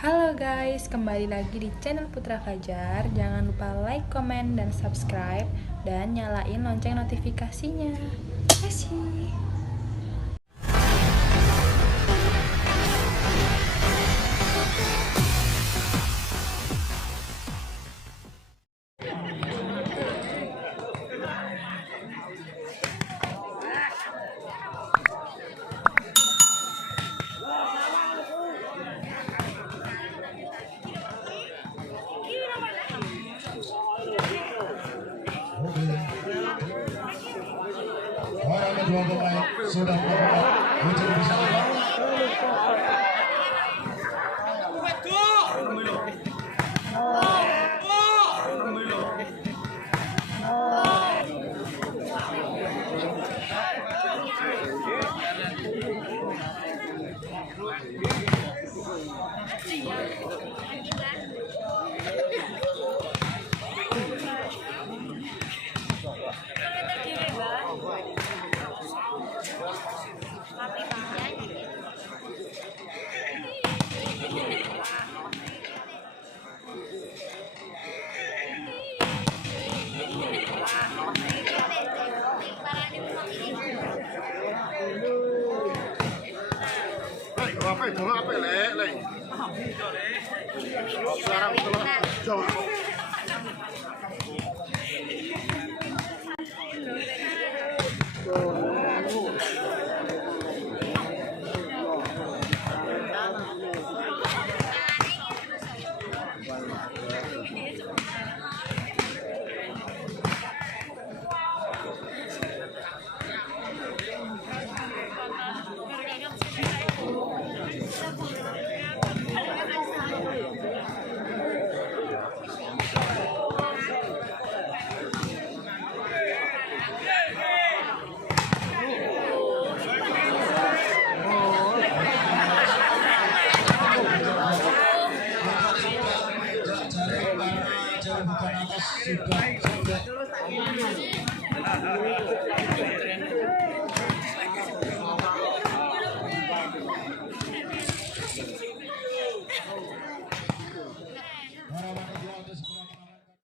Halo guys, kembali lagi di channel Putra Fajar. Jangan lupa like, komen, dan subscribe, dan nyalain lonceng notifikasinya. Terima kasih. Orang kedua pemain sudah membuat hujan bersama. Apa itu? Apa lek? Sekarang jauh. Bukan atas sudah